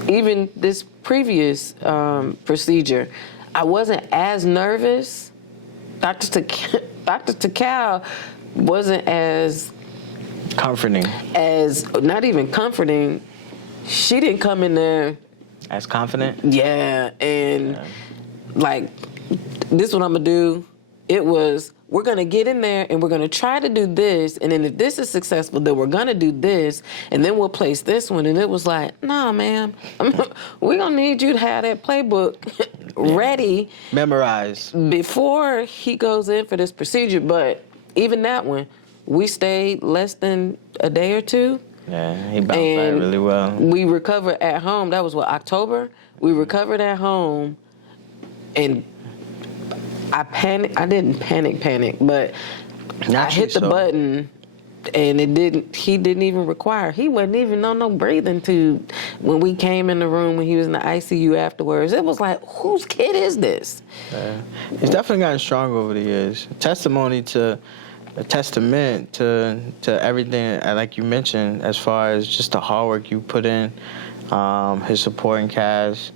Even this previous procedure, I wasn't as nervous. Dr. Takal wasn't as Comforting. not even comforting. She didn't come in there As confident? Yeah, and like, this is what I'm gonna do. It was, we're gonna get in there and we're gonna try to do this, and then if this is successful, then we're gonna do this, and then we'll place this one. And it was like, nah, ma'am, we're gonna need you to have that playbook ready, Memorized. before he goes in for this procedure. But even that one, we stayed less than a day or two. Yeah, he bounced back really well. We recovered at home. That was October? We recovered at home, and I panicked. I didn't panic, but I hit the button, and he didn't even require. He wasn't even on no breathing tube when we came in the room when he was in the ICU afterwards. It was like, whose kid is this? He's definitely gotten stronger over the years. A testament to everything, like you mentioned, as far as just the hard work you put in, his supporting cast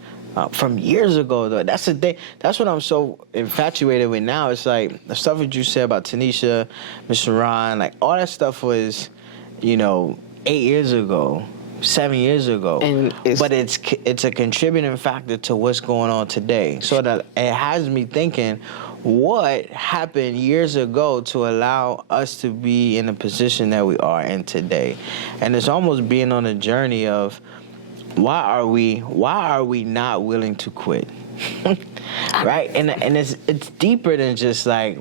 from years ago. Though that's the thing. That's what I'm so infatuated with now. It's like the stuff that you said about Tanisha, Mr. Ron, like all that stuff was, 8 years ago, 7 years ago. But it's a contributing factor to what's going on today. So that it has me thinking, what happened years ago to allow us to be in the position that we are in today? And it's almost being on a journey of why are we not willing to quit? Right? And it's deeper than just like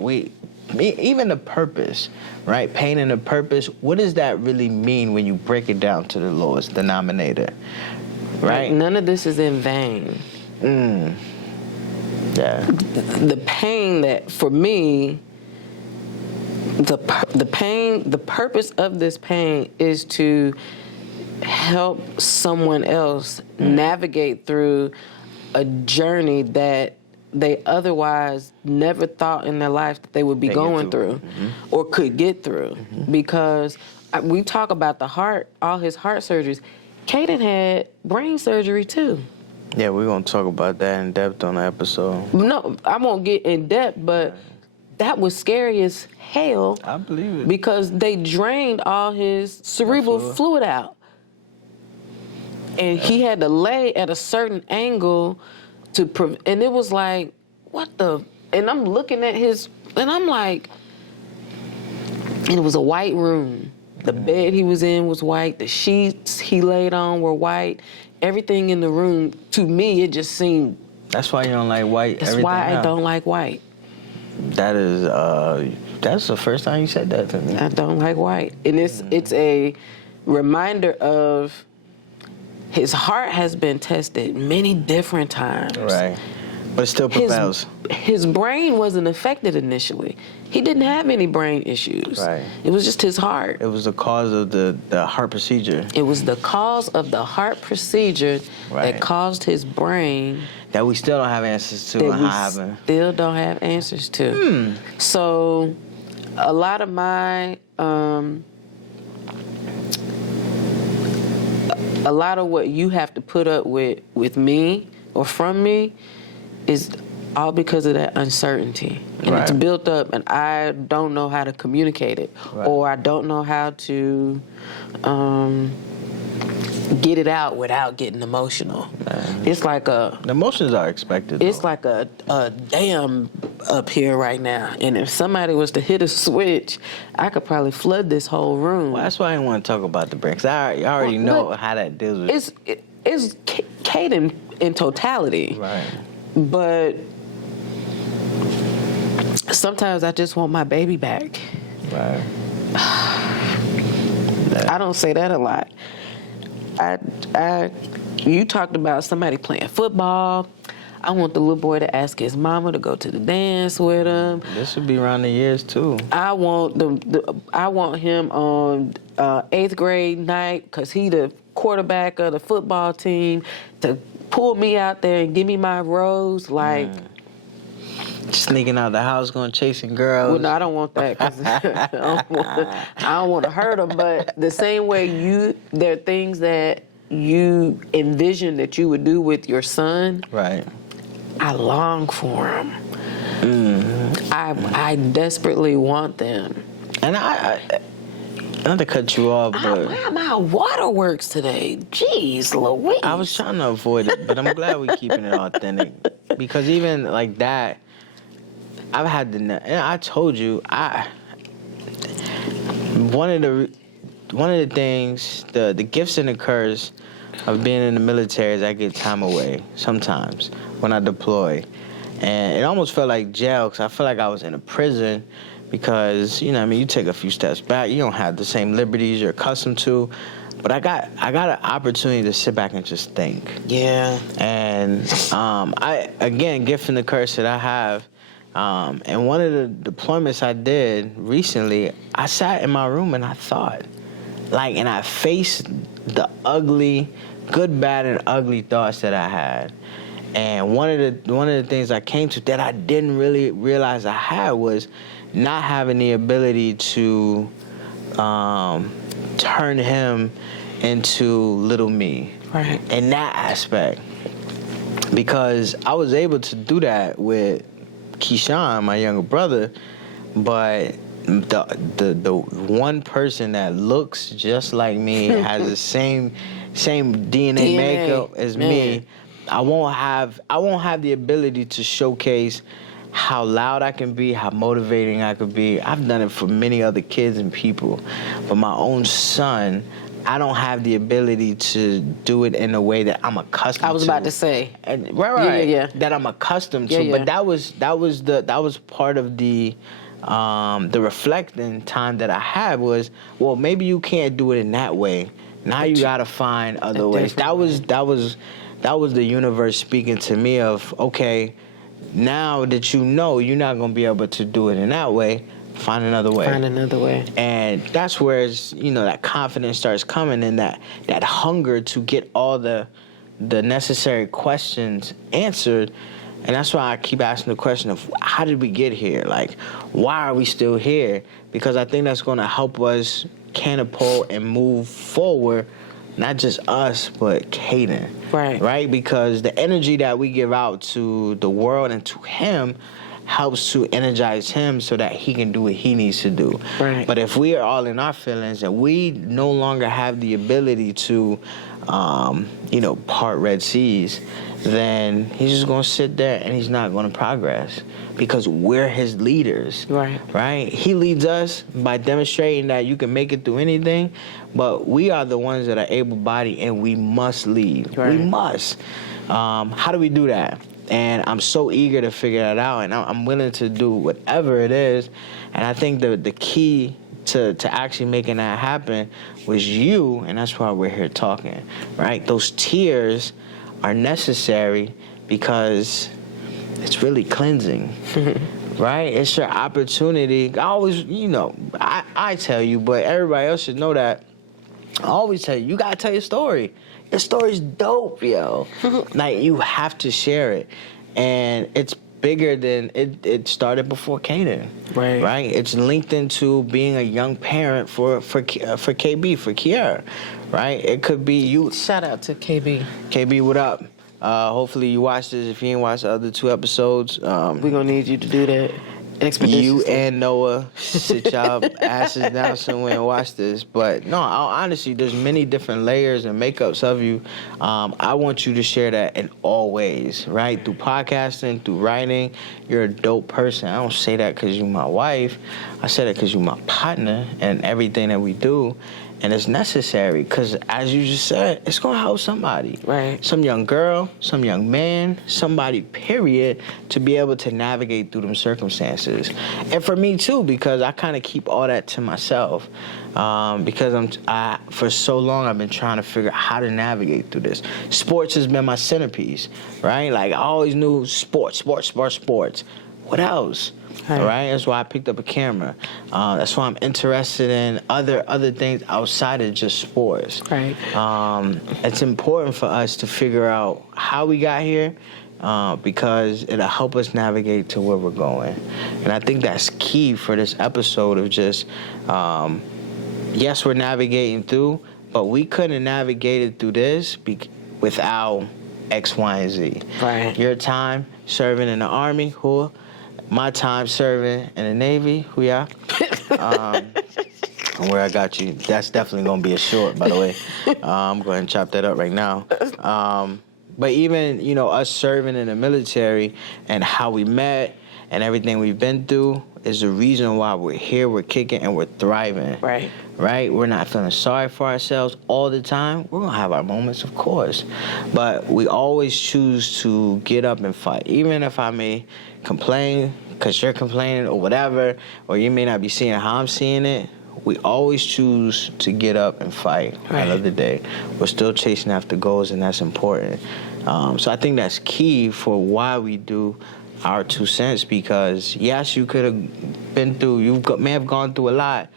even the purpose, right? Pain and the purpose, what does that really mean when you break it down to the lowest denominator? Right? None of this is in vain. Yeah. The pain that, for me, the purpose of this pain is to help someone else navigate through a journey that they otherwise never thought in their life that they would be going through or could get through. Because we talk about the heart, all his heart surgeries. Caden had brain surgery too. Yeah, we're going to talk about that in depth on the episode. No, I won't get in depth, but that was scary as hell. I believe it. Because they drained all his cerebral fluid out. And he had to lay at a certain angle and it was like, what the? And I'm looking at his And I'm like, and it was a white room. The bed he was in was white. The sheets he laid on were white. Everything in the room, to me, it just seemed. That's why you don't like white. That's why I don't like white. That is, that's the first time you said that to me. I don't like white. And it's a reminder of his heart has been tested many different times. Right. But it still prevails. His brain wasn't affected initially. He didn't have any brain issues. Right. It was just his heart. It was the cause of the heart procedure. It was the cause of the heart procedure that caused his brain. That we still don't have answers to. That we still don't have answers to. So a lot of my, a lot of what you have to put up with me or from me is all because of that uncertainty. And it's built up, and I don't know how to communicate it, or I don't know how to get it out without getting emotional. It's like the emotions are expected. It's like a dam up here right now, and if somebody was to hit a switch, I could probably flood this whole room. Well, that's why I didn't want to talk about the brain, because I already know how that deals with it. It's Caden in totality. Right. But sometimes I just want my baby back. Right. I don't say that a lot. You talked about somebody playing football. I want the little boy to ask his mama to go to the dance with him. This would be around the years too. I want I want him on 8th grade night, because he the quarterback of the football team, to pull me out there and give me my rose, like. Sneaking out the house, going chasing girls. Well, no, I don't want that, because I don't want to hurt them. But the same way there are things that you envision that you would do with your son. Right. I long for them. I desperately want them. And I not to cut you off, but where are my waterworks today? Jeez Louise. I was trying to avoid it, but I'm glad we're keeping it authentic, because even like that, I've had and I told you, one of the things, the gifts and the curse of being in the military is I get time away sometimes when I deploy, and it almost felt like jail, because I feel like I was in a prison, because you take a few steps back, you don't have the same liberties you're accustomed to. But I got an opportunity to sit back and just think. Yeah. And gift and the curse that I have. And one of the deployments I did recently, I sat in my room and I thought, and I faced the ugly, good, bad, and ugly thoughts that I had. And one of the things I came to that I didn't really realize I had was not having the ability to turn him into little me. Right. In that aspect, because I was able to do that with Keyshawn, my younger brother, but the one person that looks just like me, has the same DNA makeup as me, I won't have the ability to showcase how loud I can be, how motivating I could be. I've done it for many other kids and people, but my own son, I don't have the ability to do it in a way that I'm accustomed to. I was about to say. And, right. Yeah. That I'm accustomed to. But that was part of the reflecting time that I had was, well, maybe you can't do it in that way. Now you gotta find other ways. That was the universe speaking to me of, okay, now that you're not gonna be able to do it in that way, find another way. And that's where that confidence starts coming, and that hunger to get all the necessary questions answered. And that's why I keep asking the question of, how did we get here? Like, why are we still here? Because I think that's going to help us catapult and move forward, not just us, but Caden. Right? Because the energy that we give out to the world and to him helps to energize him so that he can do what he needs to do. Right. But if we are all in our feelings and we no longer have the ability to, part Red Seas, then he's just gonna sit there and he's not gonna progress because we're his leaders. Right. Right? He leads us by demonstrating that you can make it through anything, but we are the ones that are able-bodied and we must lead. Right. We must. How do we do that? And I'm so eager to figure that out, and I'm willing to do whatever it is. And I think the key to actually making that happen was you, and that's why we're here talking, right? Those tears are necessary because it's really cleansing, right? It's your opportunity. I always, I tell you, but everybody else should know that. I always tell you, you gotta tell your story. Your story's dope, yo. Like, you have to share it. And it's bigger than, it started before Kaden. Right. Right? It's linked into being a young parent for KB, for Kiara. Right? It could be you. Shout out to KB. KB, what up? Hopefully you watched this. If you ain't watched the other 2 episodes, We're going to need you to do that expeditiously. you and Noah sit y'all asses down somewhere and watch this. But no, honestly, there's many different layers and makeups of you. I want you to share that in all ways, right? Through podcasting, through writing. You're a dope person. I don't say that because you're my wife. I say that because you're my partner and everything that we do. And it's necessary because, as you just said, it's going to help somebody. Right. Some young girl, some young man, somebody, period, to be able to navigate through them circumstances. And for me, too, because I kind of keep all that to myself. Because for so long, I've been trying to figure out how to navigate through this. Sports has been my centerpiece, right? Like, I always knew sports. What else? Right. All right, that's why I picked up a camera. That's why I'm interested in other things outside of just sports. Right. It's important for us to figure out how we got here, because it'll help us navigate to where we're going. And I think that's key for this episode of just, yes, we're navigating through, but we couldn't have navigated through this without X, Y, and Z. Right. Your time serving in the Army, who? My time serving in the Navy, who ya? And where I got you, that's definitely going to be a short, by the way. I'm going to chop that up right now. But even, us serving in the military and how we met and everything we've been through is the reason why we're here, we're kicking, and we're thriving. Right. Right? We're not feeling sorry for ourselves all the time. We're going to have our moments, of course. But we always choose to get up and fight. Even if I may complain because you're complaining or whatever, or you may not be seeing how I'm seeing it, we always choose to get up and fight. Right. I love the day. We're still chasing after goals, and that's important. So I think that's key for why we do our 2 cents, because yes, you could have been through, may have gone through a lot,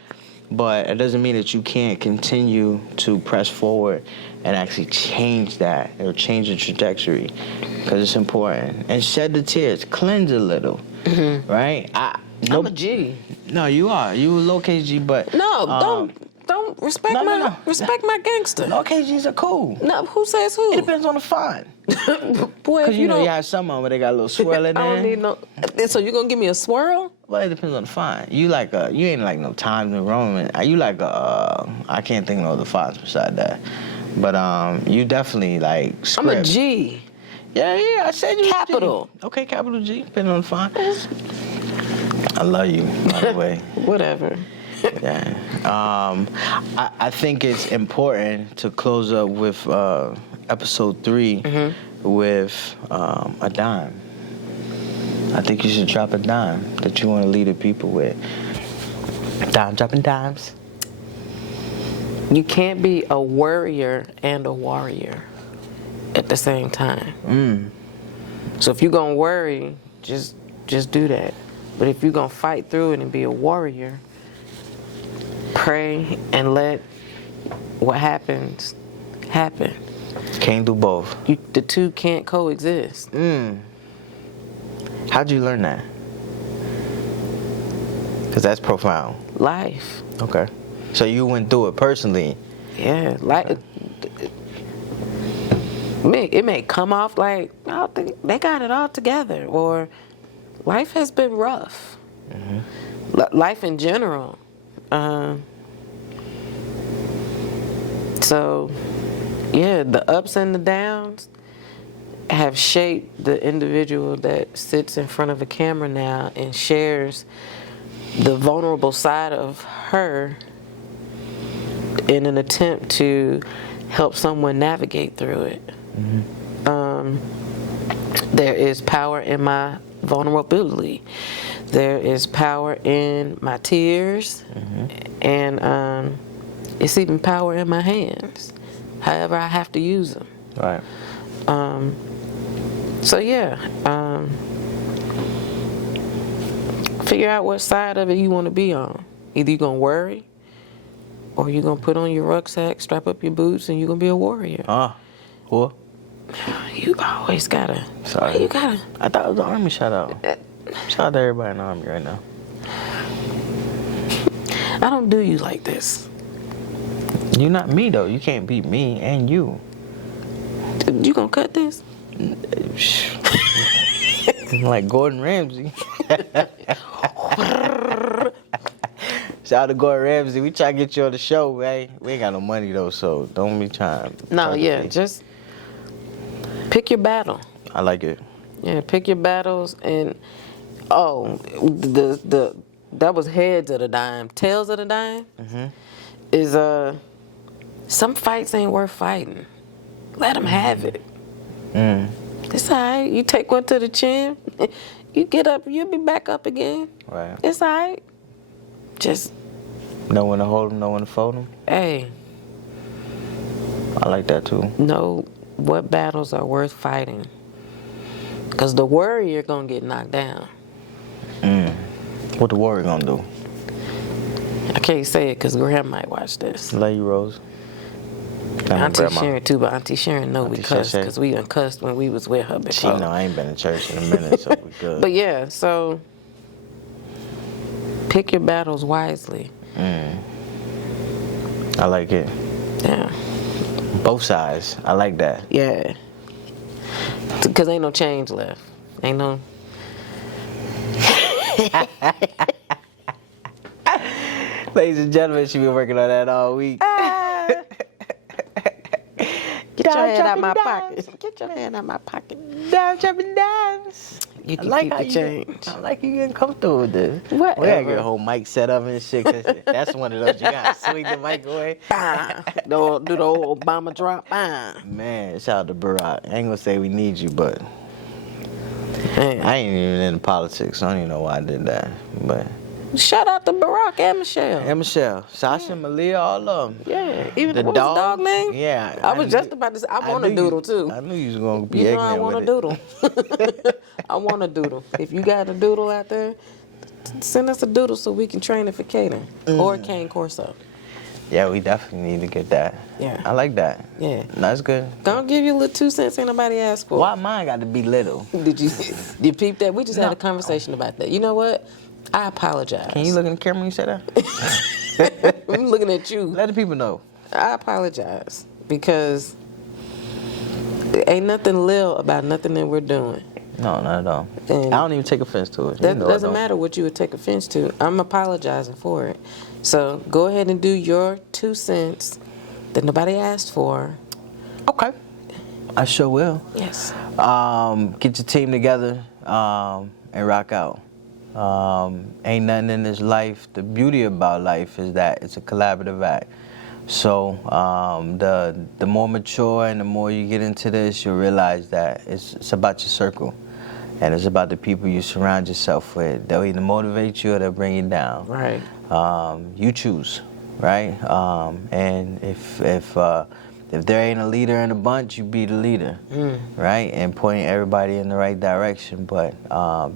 but it doesn't mean that you can't continue to press forward and actually change that or change the trajectory, because it's important. And shed the tears, cleanse a little, right? I'm a G. No, you are. You a low KG, but No, don't respect respect my gangster. low KGs are cool. No, who says who? It depends on the font. Boy, Because if you don't, you have some of them where they got a little swirl in I there. don't need no. So you gonna give me a swirl? Well, it depends on the font. You ain't like no Times New Roman. You like I can't think of no other fonts beside that. But you definitely like script. I'm a G. Yeah, I said you Capital. G. Okay, capital G, depending on the font. I love you, by the way. Whatever. Yeah. I think it's important to close up with episode 3 with a dime. I think you should drop a dime that you want to lead the people with. Dime dropping dimes. You can't be a worrier and a warrior at the same time. So if you're gonna worry, just do that. But if you're gonna fight through it and be a warrior, pray and let what happens happen. Can't do both. The two can't coexist. How'd you learn that? Because that's profound. Life. Okay. So you went through it personally. Yeah, like it may come off like, I think they got it all together, or life has been rough. Life in general. So, yeah, the ups and the downs, have shaped the individual that sits in front of a camera now and shares the vulnerable side of her in an attempt to help someone navigate through it. There is power in my vulnerability. There is power in my tears, and it's even power in my hands, however I have to use them. Right. So yeah, figure out what side of it you want to be on. Either you're going to worry, or you're going to put on your rucksack, strap up your boots, and you're going to be a warrior. Who? You always gotta. Sorry. You gotta. I thought it was the Army shout out. Shout out to everybody in the Army right now. I don't do you like this. You not me though. You can't beat me and you. You gonna cut this? Like Gordon Ramsay. Shout out to Gordon Ramsay. We try to get you on the show, man. We ain't got no money though, so don't be trying. No, yeah, just pick your battle. I like it. Yeah, pick your battles, and the that was heads of the dime. Tails of the dime is some fights ain't worth fighting. Let them have it. It's all right. You take one to the chin, you get up, you'll be back up again. Right. It's all right. Just know when to hold them, know when to fold them. hey, I like that too. know what battles are worth fighting. Because the warrior gonna get knocked down. What the warrior gonna do? I can't say it because Graham might watch this. Lady Rose. Auntie Sharon too, but Auntie Sharon know we Auntie cussed Shay. because we done cussed when we was with her She before. know I ain't been in church in a minute, so we good. But yeah, so pick your battles wisely. I like it. Yeah. Both sides. I like that. Yeah. Because ain't no change left. Ain't no. Ladies and gentlemen, she been working on that all week. Get your hand out my pocket. Get your hand out my pocket. Down, jumping downs. You can like keep how the you change. I like you getting comfortable with this. Whatever. We gotta get a whole mic set up and shit. 'Cause that's one of those you gotta swing the mic away. Bah. Do the old Obama drop. Bah. Man, shout out to Barack. I ain't gonna say we need you, but Man. I ain't even into politics. I don't even know why I did that. But Shout out to Barack and Michelle. and Michelle, Sasha, Malia, all of them. Yeah, even The what was dog? the dog name? Yeah, I was knew- just about to say I want a knew doodle you- too. I knew you was gonna be You know ignorant I want a with it. doodle. I want a doodle. If you got a doodle out there, send us a doodle so we can train it for Kaden or Kane Corso. Yeah, we definitely need to get that. Yeah. I like that. Yeah. That's good. Gonna give you a little 2 cents ain't nobody asked for. Why mine got to be little? Did you peep that? We just had a conversation about that. You know what? I apologize. Can you look in the camera when you say that? I'm looking at you. Let the people know. I apologize because there ain't nothing lil about nothing that we're doing. No, not at all. And I don't even take offense to it. That You know I doesn't don't. matter what you would take offense to. I'm apologizing for it. So go ahead and do your 2 cents that nobody asked for. Okay. I sure will. Yes. Get your team together and rock out. Ain't nothing in this life. The beauty about life is that it's a collaborative act. So the more mature and the more you get into this, you'll realize that it's about your circle. And it's about the people you surround yourself with. They'll either motivate you or they'll bring you down. Right. You choose, right? And if there ain't a leader in a bunch, you be the leader, right? And pointing everybody in the right direction. But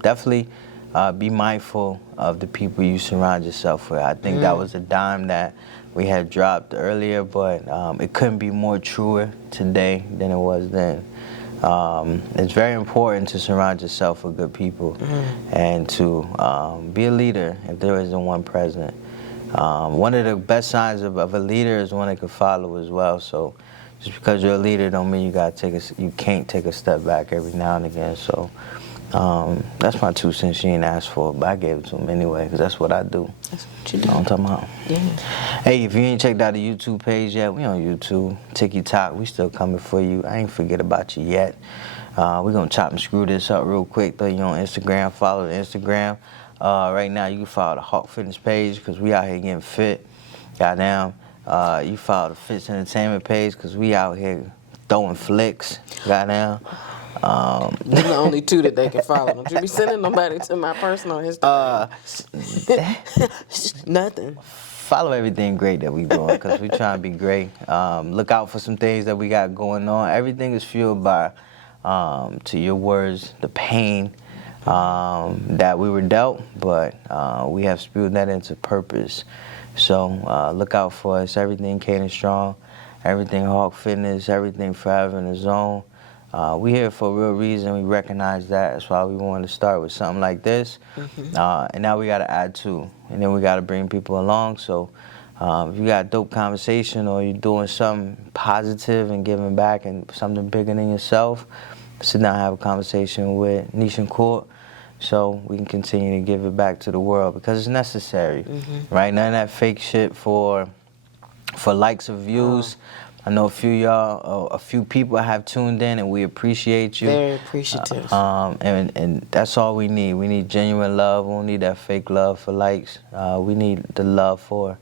definitely be mindful of the people you surround yourself with. I think that was a dime that we had dropped earlier, but it couldn't be more truer today than it was then. It's very important to surround yourself with good people and to be a leader if there isn't one present. One of the best signs of a leader is one that can follow as well. So just because you're a leader don't mean you can't take a step back every now and again. So that's my 2 cents. She ain't asked for it, but I gave it to him anyway because that's what I do. That's what you You do. know what I'm talking about? Yeah. Hey, if you ain't checked out the YouTube page yet, we on YouTube. TikTok, we still coming for you. I ain't forget about you yet. We're going to chop and screw this up real quick. Throw you on Instagram. Follow the Instagram. Right now, you can follow the Hawk Fitness page because we out here getting fit. Goddamn. You follow the Fitz Entertainment page because we out here throwing flicks. Goddamn. They're the only two that they can follow. Don't you be sending nobody to my personal Instagram. Nothing. Follow everything great that we doing because we trying to be great. Look out for some things that we got going on. Everything is fueled by, to your words, the pain that we were dealt, but we have spewed that into purpose. So look out for us. Everything Kane Strong, everything Hawk Fitness, everything Forever in the Zone. We here for a real reason. We recognize that. That's why we wanted to start with something like this. And now we got to add to. And then we got to bring people along. So if you got a dope conversation or you're doing something positive and giving back and something bigger than yourself, sit down and have a conversation with Nishan Court so we can continue to give it back to the world because it's necessary. Right? None of that fake shit for likes or views. I know a few people have tuned in, and we appreciate you. Very appreciative. And that's all we need. We need genuine love. We don't need that fake love for likes. We need the love for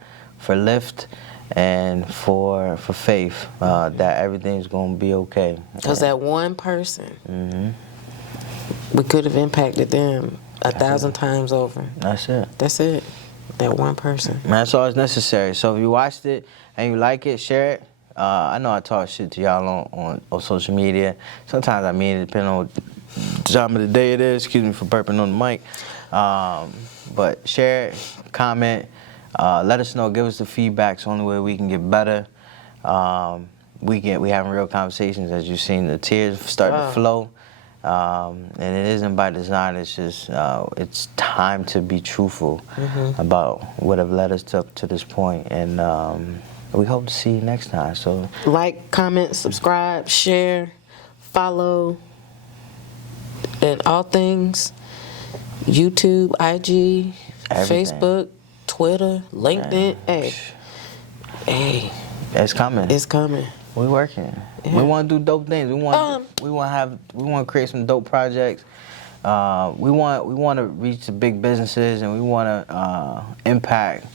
lift and for faith that everything's gonna be okay. Because that one person, we could have impacted them 1,000 times over. That's it. That's it. That one person. That's all that's necessary. So if you watched it and you like it, share it. I know I talk shit to y'all on social media. Sometimes I mean it, depending on what time of the day it is. Excuse me for burping on the mic. But share it, comment, let us know, give us the feedback. It's the only way we can get better. We having real conversations, as you've seen the tears starting to flow. And it isn't by design, it's just, it's time to be truthful about what have led us to this point. And we hope to see you next time. So like, comment, subscribe, share, follow, and all things. YouTube, IG, everything. Facebook, Twitter, LinkedIn. Hey, it's coming. it's coming. We working. Yeah. We want to do dope things. We want to create some dope projects. We want to reach the big businesses, and we want to impact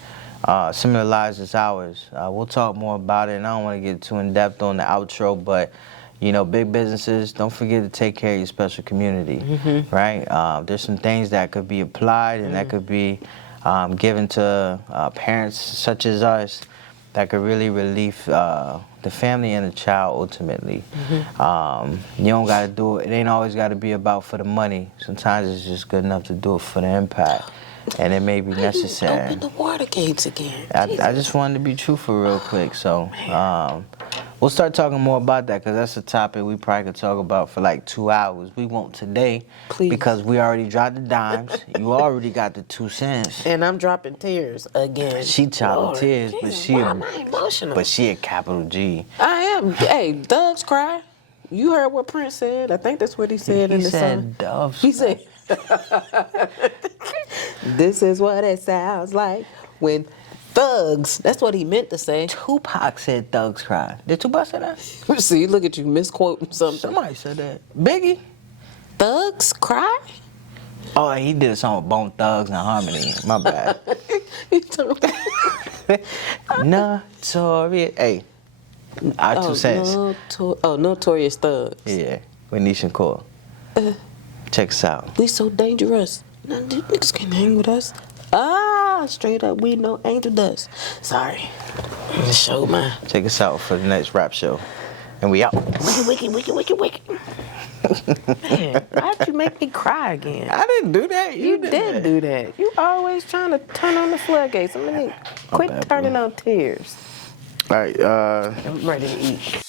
similar lives as ours. We'll talk more about it, and I don't want to get too in depth on the outro, but you know, big businesses, don't forget to take care of your special community, right? There's some things that could be applied and that could be given to parents such as us that could really relieve the family and the child ultimately. You don't got to do it. It ain't always got to be about for the money. Sometimes it's just good enough to do it for the impact. And it may be necessary. Open the water gates again. I just wanted to be truthful real quick. So we'll start talking more about that because that's a topic we probably could talk about for like 2 hours. We won't today. Please. Because we already dropped the dimes. You already got the 2 cents. And I'm dropping tears again. She chopping Lord, tears, but Jesus, she why am I emotional? but she a capital G. I am. Hey, doves cry. You heard what Prince said. I think that's what he said in the song. said doves. He said, "This is what it sounds like when thugs." That's what he meant to say. Tupac said thugs cry. Did Tupac say that? See, look at you misquoting something. Somebody said that. Biggie? Thugs cry? Oh, he did a song with Bone Thugs and Harmony. My bad. Notorious. Hey, our 2 cents. Notorious Thugs. Yeah, with Nishan Court. Check us out. We so dangerous. None of these niggas can hang with us. Straight up, we no angel dust. Sorry. I just showed mine. Check us out for the next rap show. And we out. Wicked. Man, why'd you make me cry again? I didn't do that. You did do that. You always trying to turn on the floodgates. I mean, quit bad, turning on tears. All right. I'm ready to eat.